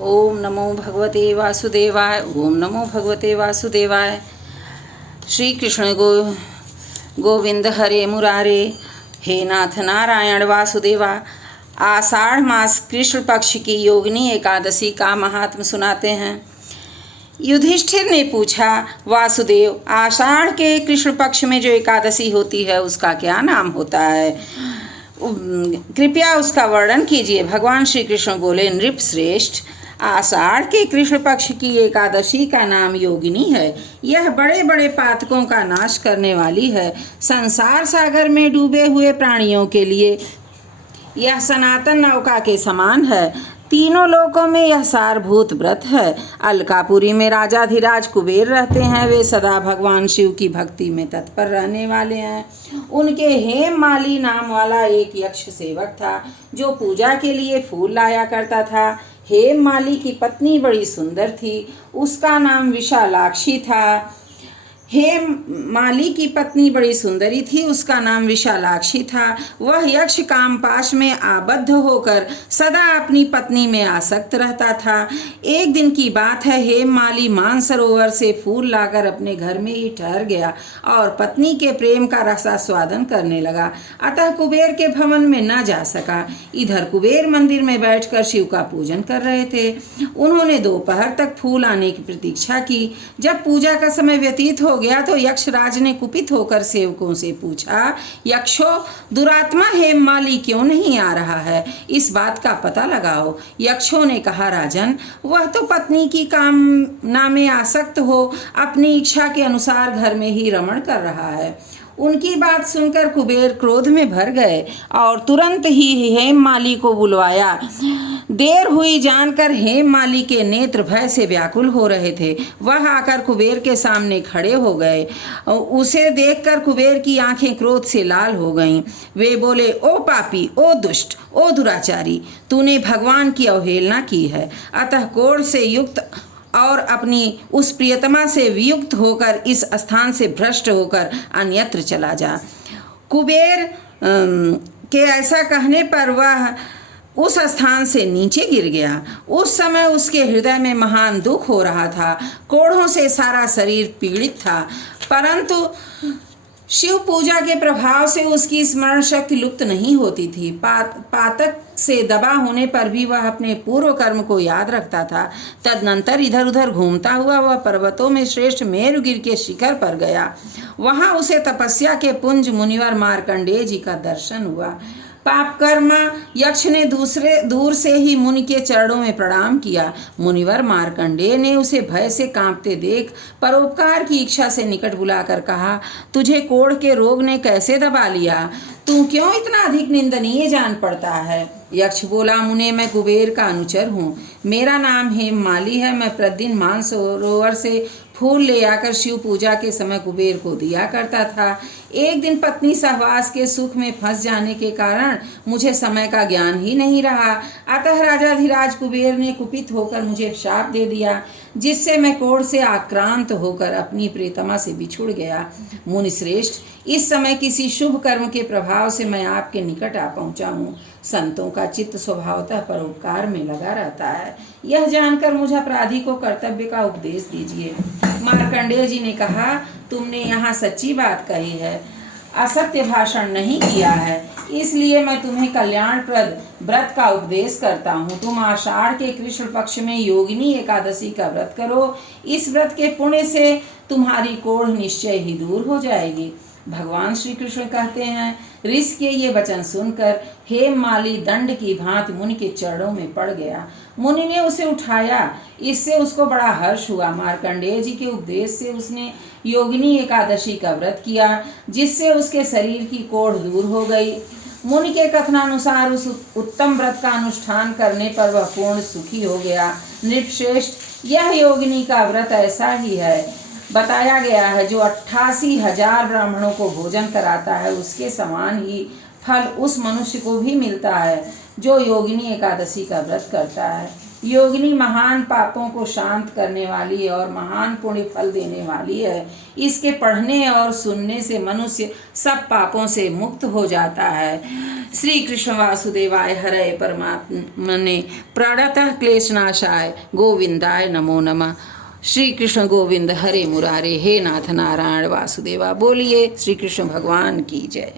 ओम नमो भगवते वासुदेवाय। ओम नमो भगवते वासुदेवाय। श्री कृष्ण गोविंद हरे मुरारे। हे नाथ नारायण वासुदेवा। आषाढ़ मास कृष्ण पक्ष की योगिनी एकादशी का महात्म सुनाते हैं। युधिष्ठिर ने पूछा, वासुदेव, आषाढ़ के कृष्ण पक्ष में जो एकादशी होती है उसका क्या नाम होता है? कृपया उसका वर्णन कीजिए। भगवान श्री कृष्ण बोले, नृप श्रेष्ठ, आषाढ़ के कृष्ण पक्ष की एकादशी का नाम योगिनी है। यह बड़े बड़े पातकों का नाश करने वाली है। संसार सागर में डूबे हुए प्राणियों के लिए यह सनातन नौका के समान है। तीनों लोकों में यह सारभूत व्रत है। अलकापुरी में राजाधिराज कुबेर रहते हैं। वे सदा भगवान शिव की भक्ति में तत्पर रहने वाले हैं। उनके हेममाली नाम वाला एक यक्ष सेवक था जो पूजा के लिए फूल लाया करता था। हेममाली की पत्नी बड़ी सुंदर थी। उसका नाम विशालाक्षी था। हेममाली की पत्नी बड़ी सुंदरी थी, उसका नाम विशालाक्षी था। वह यक्ष कामपाश में आबद्ध होकर सदा अपनी पत्नी में आसक्त रहता था। एक दिन की बात है, हेममाली मानसरोवर से फूल लाकर अपने घर में ही ठहर गया और पत्नी के प्रेम का रसास्वादन करने लगा। अतः कुबेर के भवन में न जा सका। इधर कुबेर मंदिर में बैठकर शिव का पूजन कर रहे थे। उन्होंने दोपहर तक फूल आने की प्रतीक्षा की। जब पूजा का समय व्यतीत हो गया तो यक्षराज ने कुपित होकर सेवकों से पूछा, यक्षो, दुरात्मा हेममाली क्यों नहीं आ रहा है? इस बात का पता लगाओ। यक्षों ने कहा, राजन, वह तो पत्नी की कामना में आसक्त हो अपनी इच्छा के अनुसार घर में ही रमण कर रहा है। उनकी बात सुनकर कुबेर क्रोध में भर गए और तुरंत ही हेममाली को बुलवाया। देर हुई जानकर हेममाली के नेत्र भय से व्याकुल हो रहे थे। वह आकर कुबेर के सामने खड़े हो गए। उसे देखकर कुबेर की आंखें क्रोध से लाल हो गईं। वे बोले, ओ पापी, ओ दुष्ट, ओ दुराचारी, तूने भगवान की अवहेलना की है। अतः क्रोध से युक्त और अपनी उस प्रियतमा से वियुक्त होकर इस स्थान से भ्रष्ट होकर अन्यत्र चला जा। कुबेर के ऐसा कहने पर वह उस स्थान से नीचे गिर गया। उस समय उसके हृदय में महान दुख हो रहा था। कोढ़ों से सारा शरीर पीड़ित था, परंतु शिव पूजा के प्रभाव से उसकी स्मरण शक्ति लुप्त नहीं होती थी। पातक से दबा होने पर भी वह अपने पूर्व कर्म को याद रखता था। तदनंतर इधर उधर घूमता हुआ वह पर्वतों में श्रेष्ठ मेरुगिर के शिखर पर गया। वहां उसे तपस्या के पुंज मुनिवर मार्कंडेय जी का दर्शन हुआ। पापकर्मा यक्ष ने दूर से ही मुनि के चरणों में प्रणाम किया। मुनिवर मार्कंडेय ने उसे भय से कांपते देख परोपकार की इच्छा से निकट बुलाकर कहा, तुझे कोढ़ के रोग ने कैसे दबा लिया? तू क्यों इतना अधिक निंदनीय जान पड़ता है? यक्ष बोला, मुने, मैं कुबेर का अनुचर हूँ। मेरा नाम हेममाली है। मैं प्रतिदिन मानसरोवर से फूल ले आकर शिव पूजा के समय कुबेर को दिया करता था। एक दिन पत्नी सहवास के सुख में फंस जाने के कारण मुझे समय का ज्ञान ही नहीं रहा। अतः राजाधिराज कुबेर ने कुपित होकर मुझे शाप दे दिया, जिससे मैं कोढ़ से आक्रांत होकर अपनी प्रियतमा से बिछुड़ गया। मुनि श्रेष्ठ, इस समय किसी शुभ कर्म के प्रभाव से मैं आपके निकट आ पहुंचा हूँ। संतों का चित्त स्वभावतः परोपकार में लगा रहता है। यह जानकर मुझे अपराधी को कर्तव्य का उपदेश दीजिए। मार्कंडेय जी ने कहा, तुमने यहाँ सच्ची बात कही है, असत्य भाषण नहीं किया है, इसलिए मैं तुम्हें कल्याणप्रद व्रत का उपदेश करता हूँ। तुम आषाढ़ के कृष्ण पक्ष में योगिनी एकादशी का व्रत करो। इस व्रत के पुण्य से तुम्हारी कोढ़ निश्चय ही दूर हो जाएगी। भगवान श्री कृष्ण कहते हैं, ऋषि के ये वचन सुनकर हेममाली दंड की भांति मुनि के चरणों में पड़ गया। मुनि ने उसे उठाया। इससे उसको बड़ा हर्ष हुआ। मार्कंडेय जी के उपदेश से उसने योगिनी एकादशी का व्रत किया, जिससे उसके शरीर की कोढ़ दूर हो गई। मुनि के कथनानुसार उस उत्तम व्रत का अनुष्ठान करने पर वह पूर्ण सुखी हो गया। नृपश्रेष्ठ, यह योगिनी का व्रत ऐसा ही है बताया गया है, जो 88,000 ब्राह्मणों को भोजन कराता है, उसके समान ही फल उस मनुष्य को भी मिलता है जो योगिनी एकादशी का व्रत करता है। योगिनी महान पापों को शांत करने वाली और महान पुण्य फल देने वाली है। इसके पढ़ने और सुनने से मनुष्य सब पापों से मुक्त हो जाता है। श्री कृष्ण वासुदेवाय हरे परमात्मने प्रणतः क्लेशनाशाय गोविंदाय नमो नमः। श्री कृष्ण गोविंद हरे मुरारे, हे नाथ नारायण वासुदेवा। बोलिए श्री कृष्ण भगवान की जय।